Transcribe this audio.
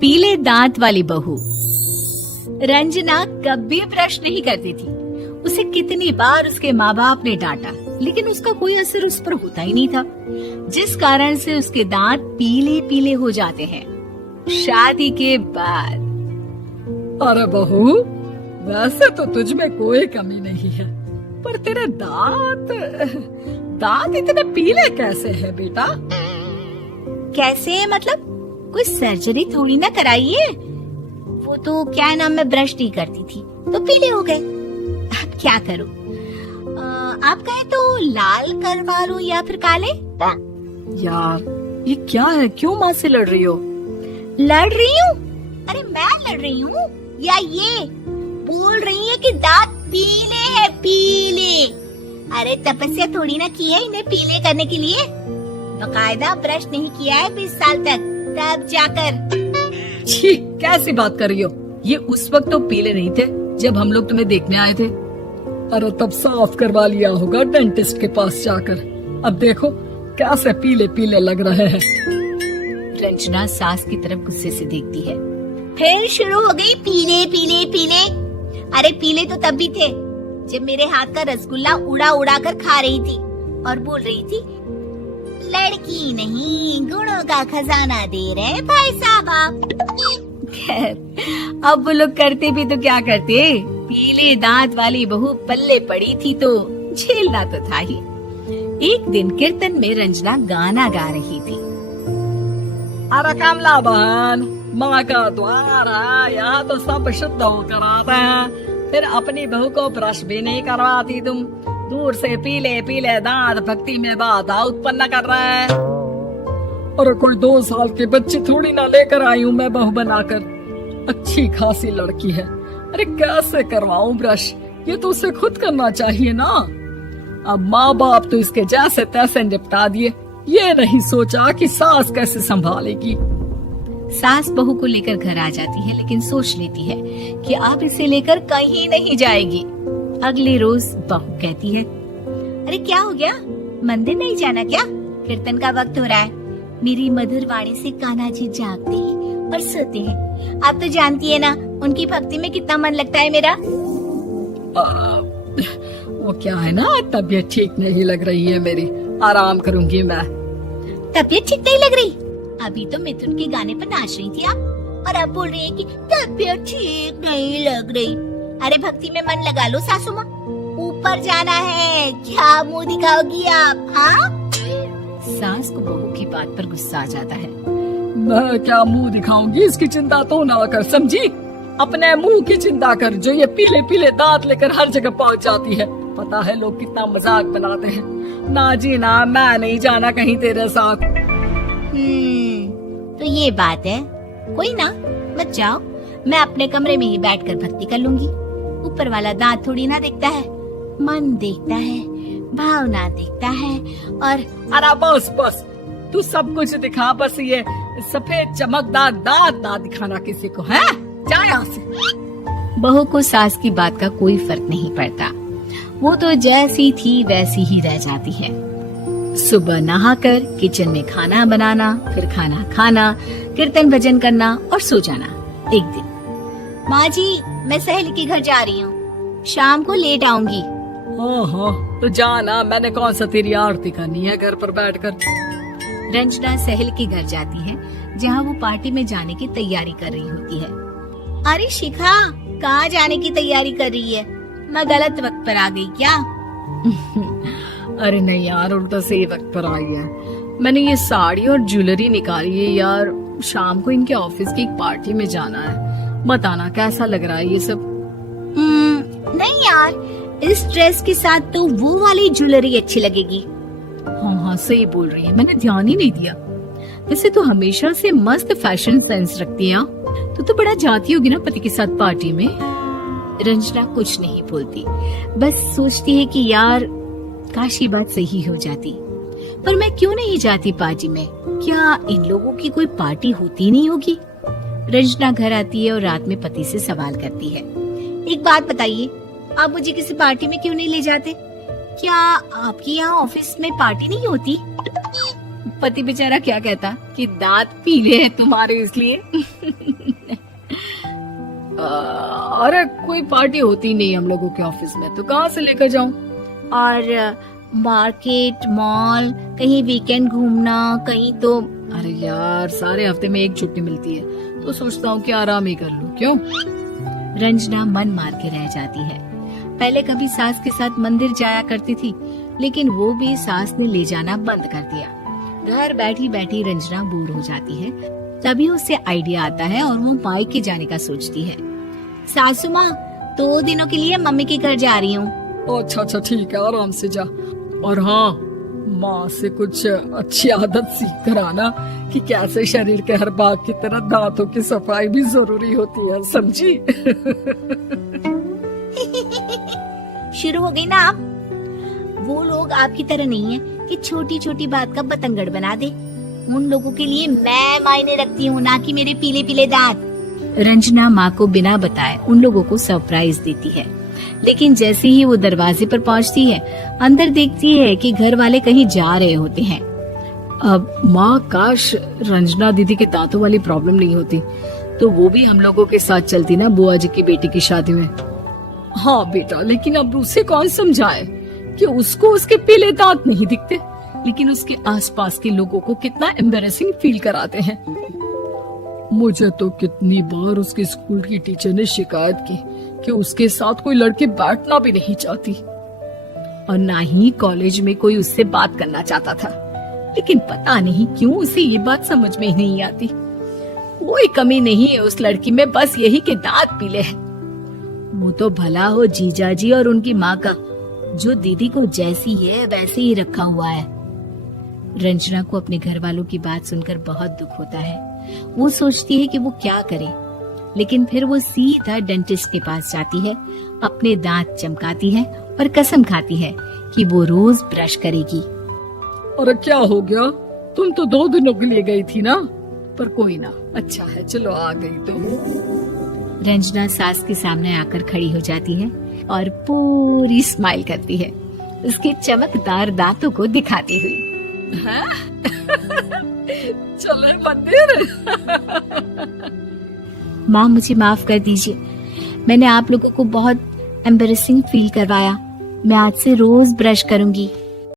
पीले दांत वाली बहू। रंजना कभी ब्रश नहीं करती थी। उसे कितनी बार उसके माँ बाप ने डांटा, लेकिन उसका कोई असर उस पर होता ही नहीं था, जिस कारण से उसके दांत पीले पीले हो जाते हैं। शादी के बाद। अरे बहू, वैसे तो तुझ में कोई कमी नहीं है, पर तेरे दांत इतने पीले कैसे है बेटा? कैसे मतलब? कोई सर्जरी थोड़ी ना कराइए। वो तो क्या नाम, मैं ब्रश नहीं करती थी तो पीले हो गए। अब क्या करूं? आप कहें तो लाल करवा लूं या फिर काले? यार ये क्या है, क्यों माँ से लड़ रही हो? लड़ रही हूँ? अरे मैं लड़ रही हूँ या ये बोल रही है कि दांत पीले है, पीले। अरे तपस्या थोड़ी ना की है इन्हें पीले करने के लिए। बकायदा ब्रश नहीं किया है 20 साल तक, तब जाकर। छी, कैसी बात कर रही हो? ये उस वक्त तो पीले नहीं थे जब हम लोग तुम्हें देखने आए थे। अरे तब साफ करवा लिया होगा डेंटिस्ट के पास जाकर। अब देखो कैसे पीले पीले लग रहे हैं। रंजना सास की तरफ गुस्से से देखती है। फिर शुरू हो गई पीले पीले पीले। अरे पीले तो तब भी थे जब मेरे हाथ का रसगुल्ला उड़ा उड़ा कर खा रही थी और बोल रही थी, लड़की नहीं गुणों का खजाना दे रहे भाई साहब आप। खैर अब वो लोग करते भी तो क्या करते, पीले दांत वाली बहू पल्ले पड़ी थी तो झेलना तो था ही। एक दिन कीर्तन में रंजना गाना गा रही थी। अरे कमला बहन, माँ का द्वार है, यहाँ तो सब शुद्ध होकर आते हैं, फिर अपनी बहू को ब्रश भी नहीं करवाती तुम। दूर से पीले पीले दांत भक्ति में बाधा उत्पन्न कर रहे हैं। अरे कोई 2 साल के बच्चे थोड़ी ना लेकर आई हूँ मैं बहू बनाकर। अच्छी खासी लड़की है, अरे कैसे करवाऊं ब्रश? ये तो उसे खुद करना चाहिए ना। अब माँ बाप तो इसके जैसे तैसे निपटा दिए, ये नहीं सोचा कि सास कैसे संभालेगी। सास बहू को लेकर घर आ जाती है, लेकिन सोच लेती है कि अब इसे लेकर कहीं नहीं जाएगी। अगले रोज बहू कहती है, अरे क्या हो गया, मंदिर नहीं जाना क्या? कीर्तन का वक्त हो रहा है। मेरी मधुर वाणी से कान्हा जी जागते हैं और सोते हैं। आप तो जानती है ना उनकी भक्ति में कितना मन लगता है मेरा। वो क्या है ना, तबीयत ठीक नहीं लग रही है मेरी, आराम करूंगी मैं। तबीयत ठीक नहीं लग रही? अभी तो मिथुन के गाने पर नाच रही थी आप, और अब बोल रही है कि तबीयत ठीक नहीं लग रही। अरे भक्ति में मन लगा लो सासू माँ, ऊपर जाना है, क्या मुंह दिखाओगी आप? हाँ? सास को बहू की बात पर गुस्सा आ जाता है। मैं क्या मुंह दिखाऊंगी, इसकी चिंता तो ना कर, समझी? अपने मुंह की चिंता कर, जो ये पीले पीले दांत लेकर हर जगह पहुंच जाती है। पता है लोग कितना मजाक बनाते हैं। ना जी ना, मैं नहीं जाना कहीं तेरे साथ। तो ये बात है, कोई ना, मत जाओ, मैं अपने कमरे में ही बैठकर भक्ति कर लूंगी। ऊपर वाला दांत थोड़ी ना देखता है, मन देखता है, भावना देखता है। और अरे बस बस, तू सब कुछ दिखा, बस ये सफेद चमकदार दांत ना दिखाना किसी को, है? जा यहाँ से। बहू को सास की बात का कोई फर्क नहीं पड़ता, वो तो जैसी थी वैसी ही रह जाती है। सुबह नहाकर किचन में खाना बनाना, फिर खाना खाना, कीर्तन भजन करना और सो जाना। एक दिन, माँ जी मैं सहेली के घर जा रही हूँ, शाम को लेट आऊंगी। हाँ, तो जाना, मैंने कौन सा तेरी आरती करनी है घर पर बैठकर। रंजना सहेली के घर जाती है, जहाँ वो पार्टी में जाने की तैयारी कर रही होती है। अरे शिखा, कहाँ जाने की तैयारी कर रही है? मैं गलत वक्त पर आ गई क्या? अरे नहीं यार, उल्टा सही वक्त पर आई है। मैंने ये साड़ी और ज्वेलरी निकाली है यार, शाम को इनके ऑफिस की एक पार्टी में जाना है। बताना कैसा लग रहा है ये सब? नहीं यार, इस ड्रेस के साथ तो वो वाली ज्वेलरी अच्छी लगेगी। हाँ सही बोल रही है, मैंने ध्यान ही नहीं दिया। वैसे तो हमेशा से मस्त फैशन सेंस रखती है। तो बड़ा जाती होगी ना पति के साथ पार्टी में। रंजना कुछ नहीं बोलती, बस सोचती है कि यार काश ये बात सही हो जाती। पर मैं क्यों नहीं जाती पार्टी में? क्या इन लोगों की कोई पार्टी होती नहीं होगी? रंजना घर आती है और रात में पति से सवाल करती है, एक बात बताइए, आप मुझे किसी पार्टी में क्यों नहीं ले जाते? क्या आपकी यहाँ ऑफिस में पार्टी नहीं होती? पति बेचारा क्या कहता कि दांत पीले हैं तुम्हारे इसलिए। अरे कोई पार्टी होती नहीं हम लोगों के ऑफिस में, तो कहाँ से लेकर जाऊं? और मार्केट, मॉल, कहीं वीकेंड घूमना, कहीं तो। अरे यार, सारे हफ्ते में एक छुट्टी मिलती है, तो सोचता हूँ कि आराम ही कर लूं। क्यों? रंजना मन मार के रह जाती है। पहले कभी सास के साथ मंदिर जाया करती थी, लेकिन वो भी सास ने ले जाना बंद कर दिया। घर बैठी बैठी रंजना बोर हो जाती है। तभी उसे आइडिया आता है और वो मायके जाने का सोचती है। सासू माँ, 2 दिनों के लिए मम्मी के घर जा रही हूँ। अच्छा ठीक है, आराम से जा। और हाँ, माँ से कुछ अच्छी आदत सीख कर आना कि कैसे शरीर के हर भाग की तरह दांतों की सफाई भी जरूरी होती है, समझी? शुरू हो गई ना आप। वो लोग आपकी तरह नहीं है कि छोटी छोटी बात का बतंगड़ बना दे। उन लोगों के लिए मैं मायने रखती हूँ, ना कि मेरे पीले पीले दांत। रंजना माँ को बिना बताए उन लोगों को सरप्राइज देती है, लेकिन जैसे ही वो दरवाजे पर पहुँचती है, अंदर देखती है कि घर वाले कहीं जा रहे होते हैं। अब माँ, काश रंजना दीदी के दांतों वाली प्रॉब्लम नहीं होती, तो वो भी हम लोगों के साथ चलती ना बुआ जी की बेटी की शादी में। हाँ बेटा, लेकिन अब उसे कौन समझाए कि उसको उसके पीले दांत नहीं दिखते, लेकिन उसके आसपास के लोगों को कितना एम्बैरेसिंग फील कराते हैं। मुझे तो कितनी बार उसके स्कूल की टीचर ने शिकायत की कि उसके साथ कोई लड़की बैठना भी नहीं चाहती, और ना ही कॉलेज में कोई उससे बात करना चाहता था। लेकिन पता नहीं क्यों उसे ये बात समझ में ही नहीं आती। कोई कमी नहीं है उस लड़की में, बस यही कि दांत पीले हैं। वो तो भला हो जीजा जी और उनकी माँ का, जो दीदी को जैसी है वैसे ही रखा हुआ है। रंजना को अपने घर वालों की बात सुनकर बहुत दुख होता है। वो सोचती है कि वो क्या करे, लेकिन फिर वो सीधा डेंटिस्ट के पास जाती है, अपने दांत चमकाती है और कसम खाती है कि वो रोज ब्रश करेगी। अरे क्या हो गया? तुम तो 2 दिनों के लिए गई थी ना। पर कोई ना, अच्छा है, चलो आ गई तो। रंजना सास के सामने आकर खड़ी हो जाती है और पूरी स्माइल करती है, उसके चमकदार दांतों को दिखाती हुई। चले मंदिर। माँ, मुझे माफ कर दीजिए, मैंने आप लोगों को बहुत एम्बैरेसिंग फील करवाया। मैं आज से रोज ब्रश करूंगी।